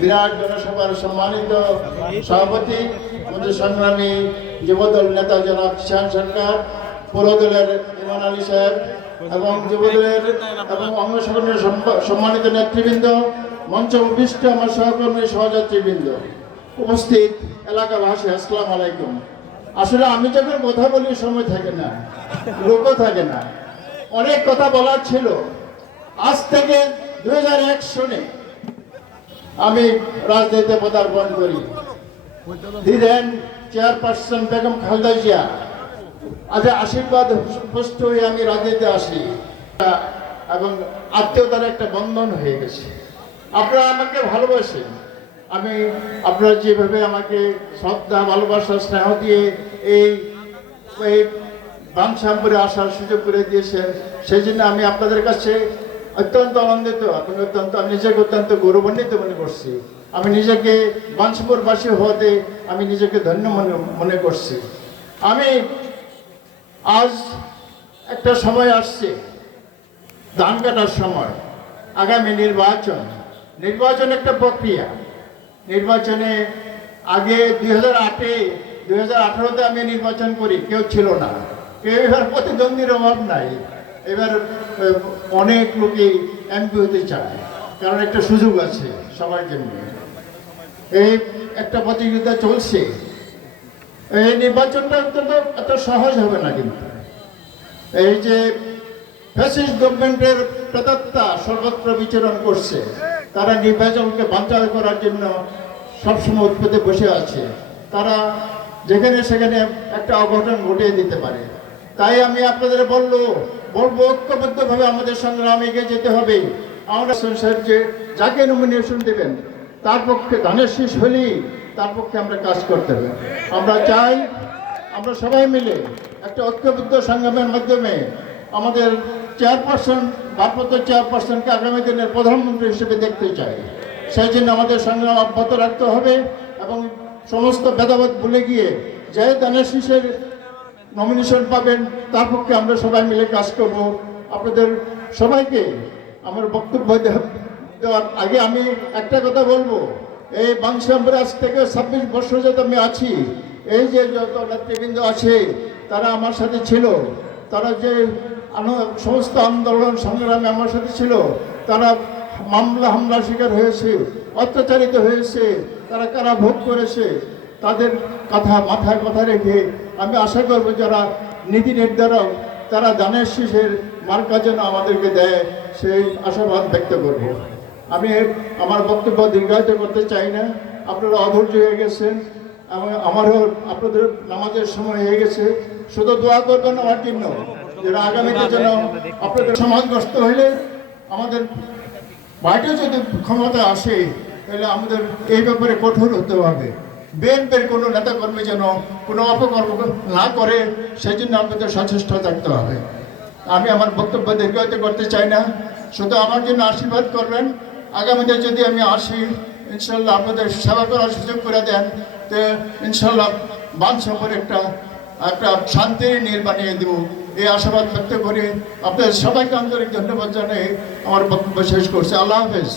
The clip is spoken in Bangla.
বিরাট জনসভার সম্মানিত সভাপতি মঞ্চ সংগ্রামী যুবদল নেতা জনাব কিষান সরকার, পৌরদলের ইমান আলী সাহেব এবং যুবদলের এবং অঙ্গ সম্মানিত নেতৃবৃন্দ, মঞ্চ উপবিষ্ট আমার সহকর্মী সহযাত্রীবৃন্দ, উপস্থিত এলাকাবাসী, আসসালাম আলাইকুম। আসলে আমি যখন কথা বলি, সময় থাকে না, লোকও থাকে না। অনেক কথা বলার ছিল। আজ থেকে দুই সনে আমি রাজনীতিতে পদার্পণ করি। দিলেন চেয়ারপারসন বেগম খালেদা জিয়া। আজ আশীর্বাদ পুষ্ট হয়ে আমি রাজনীতিতে আসি। এবং আত্মীয়তার একটা বন্ধন হয়ে গেছে। আপনারা আমাকে ভালোবাসেন। আমি আপনারা যেভাবে আমাকে শ্রদ্ধা, ভালোবাসা, স্নেহ দিয়ে এই এই বাংশাম্পুরে আসার সুযোগ করে দিয়েছেন সেই জন্য আমি আপনাদের কাছে অত্যন্ত আনন্দিত এবং অত্যন্ত আমি নিজেকে অত্যন্ত গৌরবান্বিত মনে করছি। আমি নিজেকে বাংশপুরবাসী হওয়াতে আমি নিজেকে ধন্য মনে মনে করছি। আমি আজ একটা সময় আসছে, ধান কাটার সময়। আগামী নির্বাচন নির্বাচন একটা প্রক্রিয়া। নির্বাচনে আগে দুই হাজার আটে, দুই হাজার আঠারোতে আমি নির্বাচন করি, কেউ ছিল না। কেউ এবার প্রতিদ্বন্দ্বীর অভাব নাই। এবার অনেক লোকই এমপি হতে চায় কারণ একটা সুযোগ আছে সবার জন্য। এই একটা প্রতিযোগিতা চলছে। এই নির্বাচনটা অত্যন্ত এত সহজ হবে না কিন্তু। এই যে ফ্যাসিস্ট গভর্নমেন্টের প্রেতাত্মা সর্বত্র বিচরণ করছে, তারা নির্বাচনকে বাঞ্চাল করার জন্য সবসময় উৎপত্তি বসে আছে। তারা যেখানে সেখানে একটা অঘটন ঘটিয়ে দিতে পারে। তাই আমি আপনাদের বলল বলব, ঐক্যবদ্ধভাবে আমাদের সংগ্রামে এগিয়ে যেতে হবে। আমরা সাহেব যে, যাকে নমিনেশন দেবেন, তার পক্ষে ধানের শীষ হলেই তার পক্ষে আমরা কাজ করতে হবে। আমরা চাই, আমরা সবাই মিলে একটা ঐক্যবদ্ধ সংগ্রামের মাধ্যমে আমাদের চেয়ারপারসন ভারপ্রাপ্ত চেয়ারপারসনকে আগামী দিনের প্রধানমন্ত্রী হিসেবে দেখতে চাই। সেই জন্য আমাদের সংগ্রাম অব্যাহত রাখতে হবে এবং সমস্ত ভেদাভেদ ভুলে গিয়ে যে দানের শীষের নমিনেশন পাবেন, তার পক্ষে আমরা সবাই মিলে কাজ করব। আপনাদের সবাইকে আমার বক্তব্য দেওয়ার আগে আমি একটা কথা বলব। এই বাংশাম্বর আজ থেকে ছাব্বিশ বছর যত আমি আছি, এই যে যত নেতৃবৃন্দ আছে, তারা আমার সাথে ছিল। তারা যে সমস্ত আন্দোলন সংগ্রামে আমার সাথে ছিল, তারা মামলা হামলার শিকার হয়েছে, অত্যাচারিত হয়েছে, তারা কারা ভোগ করেছে। তাদের কথা মাথায় কথা রেখে আমি আশা করব যারা নীতি নির্ধারক, তারা দানের শীষের মার্কা যেন আমাদেরকে দেয়, সেই আশাবাদ ব্যক্ত করব। আমি আমার বক্তব্য দীর্ঘায়িত করতে চাই না। আপনারা অধৈর্য হয়ে গেছেন। আমার- আমারও আপনাদের নামাজের সময় হয়ে গেছে। শুধু দোয়া করবেন আমার জন্য যারা আগামীতে যেন আপনাদের সমাজগ্রস্ত হইলে আমাদের বাইরে যদি ক্ষমতা আসে, তাহলে আমাদের এই ব্যাপারে কঠোর হতে হবে। বিএনপির কোনো নেতাকর্মী যেন কোনো অপকর্ম না করে সেই জন্য আপনাদের সচেষ্ট থাকতে হবে। আমি আমার বক্তব্য দীর্ঘায়িত করতে চাই না। শুধু আমার জন্য আশীর্বাদ করবেন। আগামীতে যদি আমি আসি, ইনশাল্লাহ আপনাদের সেবা করার সুযোগ করে দেন। তো ইনশাল্লাহ বান সফর একটা একটা শান্তির নীল বানিয়ে দেব। এই আশাবাদ ব্যক্ত করে আপনাদের সবাইকে আন্তরিক ধন্যবাদ জানিয়ে আমার বক্তব্য শেষ করছে। আল্লাহ হাফেজ।